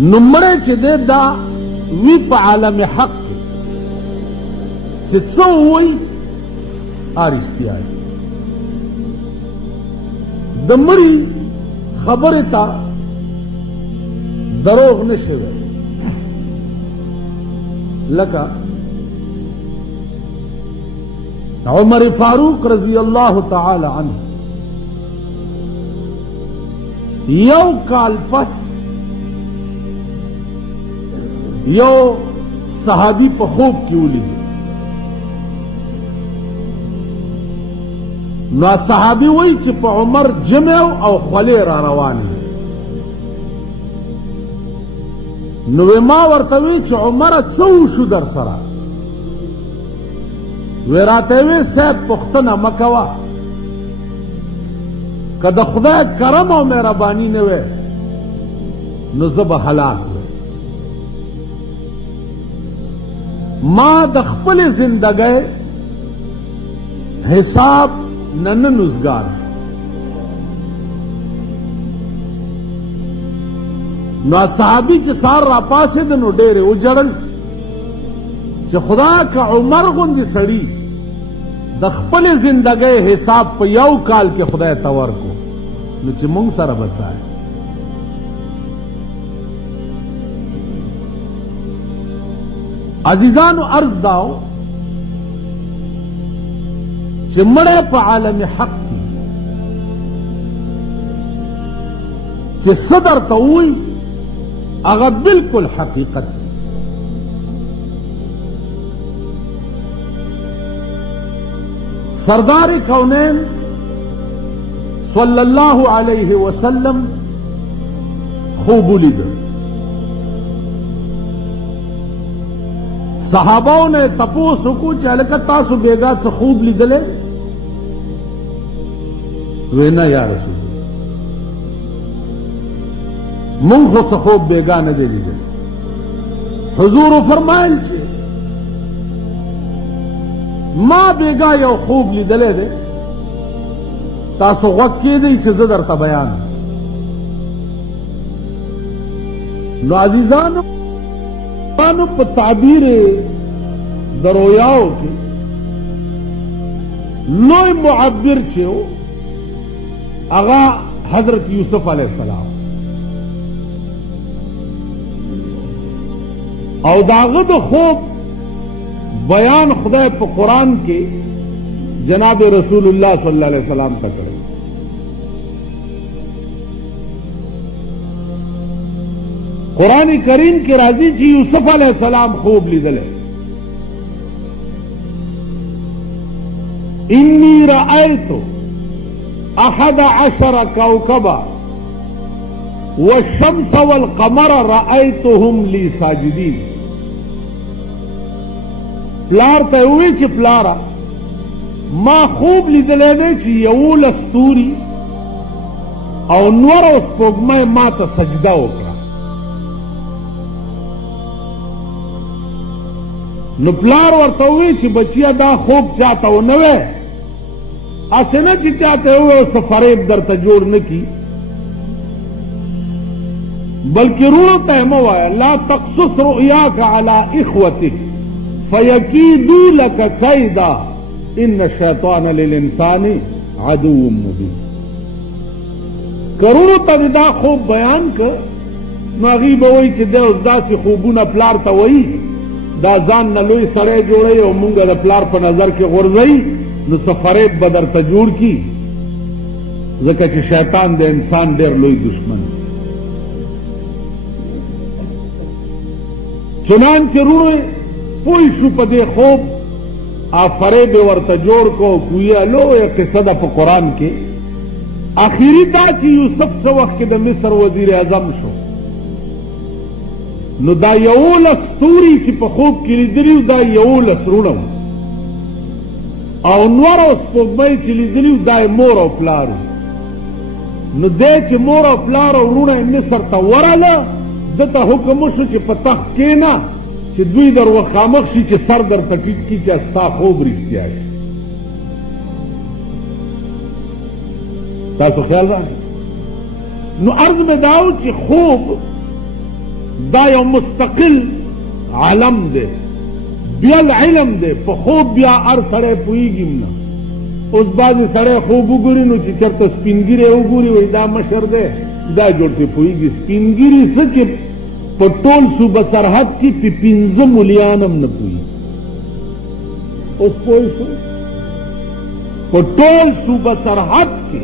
نمړی چې دی دا وی په عالم حق کې چې څه ووایي رښتیا دی. د مړي خبرې ته دروغ نشي ویلی. لکه عمر فاروق رضی اللہ تعالی عنہ یو کال پس یو صحابی په خوب کې ولید. نو صحابی وایي چې په عمر جمع او خولې را روانې. نو ما ورته وی چې عمره څه وشو در سره؟ وی راته وی صاحب پوښتنه مه کوه، که د خدای کرم او مهرباني نه وی نو زه به هلاک وی. ما د خپلې زندګۍ حساب نه نوزګار. نو صحابي چې سار را پاسېد نو ډېرې وجړل چې خدا که عمر غوندې سړي د خپلې زندګۍ حساب په یو کال کې خدای ته ورکو نو چې موږ سره به څه. عزیزانو عرض داو چې مړی په عالم حق کې چې څه درته ووایي هغه بالکل حقیقت. سردار کونین صلی اللہ علیہ وسلم خوب ولید. صحاباو نے تپوس وکړو چې هلکه تاسو بیګا څه خوب لیدلی؟ وی نه یا رسول الله مونږ خو څه خوب بیګا نه دی لیدلی. حضور فرمایل چې ما بیگا یو خوب لیدلے دے، تاسو غوږ کېدئ چې زه درته بیان. نو عزیزانو په تعبیر د رویاو کې لوی معبر چې و هغه حضرت یوسف علیہ السلام او داغه د خوب بیان خدای په قرآن کې جناب رسول اللہ صلی اللہ علیہ وسلم ته کړی. قرآن کریم کې راځي چې یوسف علیہ السلام خوب لیدلی. انی رأیت 11 کوكبا والشمس والقمر رأیتهم لی ساجدین. پلار ته وی چې پلاره ما خوب لیدلی دی چې 11 ستوري او نور او سپوږمۍ ما ته سجده وکړه. نو پلار ورته وی چې بچیا دا خوب چاته ونه وی، اسې نه چې چاته وی څه فریب درته جوړ نه کی، بلکې رونو ته یې مه وایه لا تقصص رؤیاک علی اخوتک فیکیدوا لک کیدا ان الشیطان للانسان عدو مبین. کرونو ته دا خوب بیان که نو هغوی به وایي چې دی اوس داسې خوبونه پلار ته وایي دا ځان نه لوی سړی جوړوي او مونږ د پلار په نظر کې غورځوي، نو څه فریب به درته جوړ کي، ځکه چې شیطان د انسان ډېر لوی دشمن دی. چنانچه رونو پوه شو په دې خوب فریب یې ورته جوړ کو. گویا لویه قصه ده په قرآن کې. اخري دا چې یوسف څه وخت کې د مصر وزیر اعظم شو، نو دا 11 ستوري چې په خوب کې لیدلي دا 11 رونه او نور او سپوږمۍ چې لیدلي دا مور او پلار. نو دی چې مور او پلار او رونه مصر ته ورله، ده ته حکم وشو چې په تخت کېنه چې دوی در مخامخ شي چې سر درته ټیټ کړي چې ستا خوب رښتیا شي. تاسو خیال راغی؟ نو عرض مې دا و چې خوب دا یو مستقل عالم دی، بیا العلم دی. په خوب بیا هر سړی پوهېږي نه. اوس بعضې سړی خوب وګوري نو چې چېرته سپینګیری وګوري وایي دا مشر دی، دا جوړ پې پوهېږي. سپینګیري څه چې په ټول صوبه سرحد کې په 15 ملیان هم نه پوهېږي. اوس پوه شو؟ په ټول صوبه سرحد کې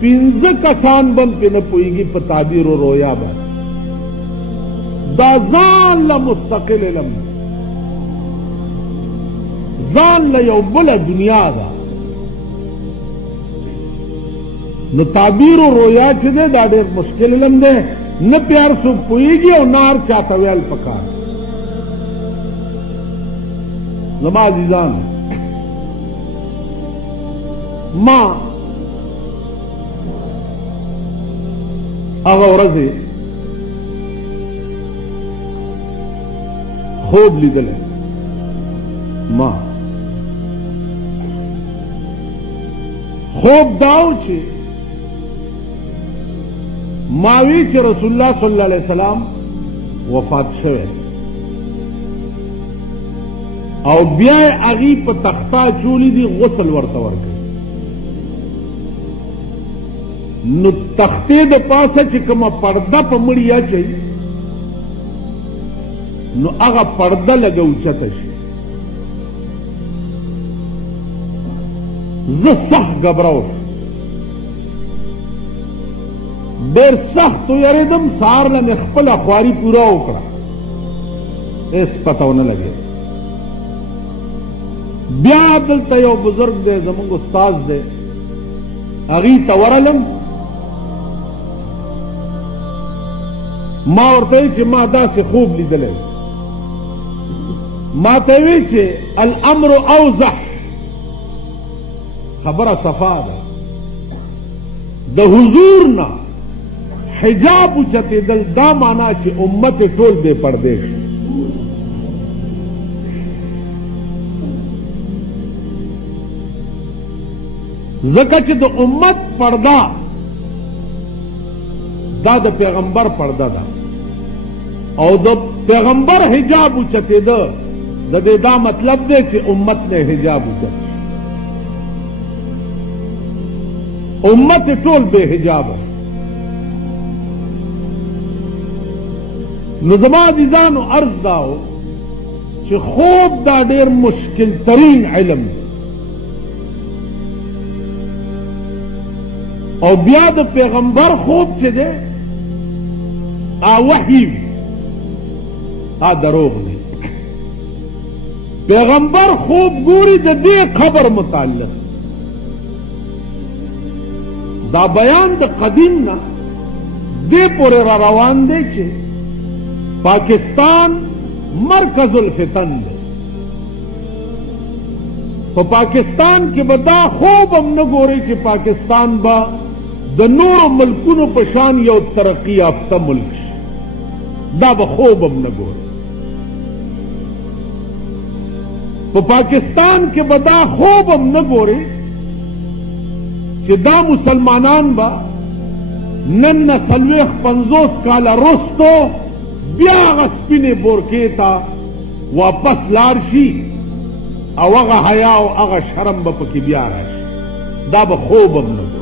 15 کسان به هم پې نه پوهېږي په تعبیر و رویا باندې. دا ځان له مستقل علم دی، ځان له یو بله دنیا ده. نو تعبیر و رویا چې دی دا ډېر مشکل علم دی، نه پې هر څوک پوهېږي او نه هر چاته ویل پکار. زما عزیزان، ما هغه ورځې خوب لیدلی. ما خوب داو چې ماوی چې رسول الله صلی الله علیه وسلم وفات شوی او بیا هغې په تخته اچولی دي، غسل ورته ورکوي. نو تختې د پاسه چې کومه پرده په مړي اچوي نو هغه پرده لږه اوچته شي. زه سخت ګبراو شم، ډېر سخت ویرېدم. سهار له مې خپله خواري پوره وکړه، هېڅ پته ونه لګېده. بیا دلته یو بزرګ دی، زموږ استاذ دی، هغې ته ورغلم. ما ورته وی چې ما داسې خوب لیدلی. ما ته وی چې الامر اوضح، خبره صفا ده. د حضور نه حجاب اوچتېدل دا معنا چې امت ټول بې پردې شي. ځکه چې د امت پرده دا د پیغمبر پرده ده او د پیغمبر حجاب اوچتېده د دې دا مطلب دی چې امت نه حجاب اوچت شي. امت ټول بے حجاب. نو زما عزیزانو عرض داو چې خوب دا ډېر مشکل ترین علم دی او بیا د پیغمبر خوب چې دی وحی وي، دروغ دی. پیغمبر خوب ګوري د دې خبر متعلق. دا بیان د قدیم نه دې پورې را روان دی چې پاکستان مرکز الفتن دی. په پاکستان کې به دا خوب هم نه ګوري چې پاکستان به د نورو ملکونو په شان یو ترقی یافته ملک شي. دا به خوب هم نه ګوري. په پاکستان کې به دا خوب هم نه ګوري چې دا مسلمانان به نن نه 40-50 کاله رستو بیا هغه سپینې بورکې ته واپس لاړ شي او هغه حیا او هغه شرم به پکې بیا راشي. دا به خوب هم نه ګوري.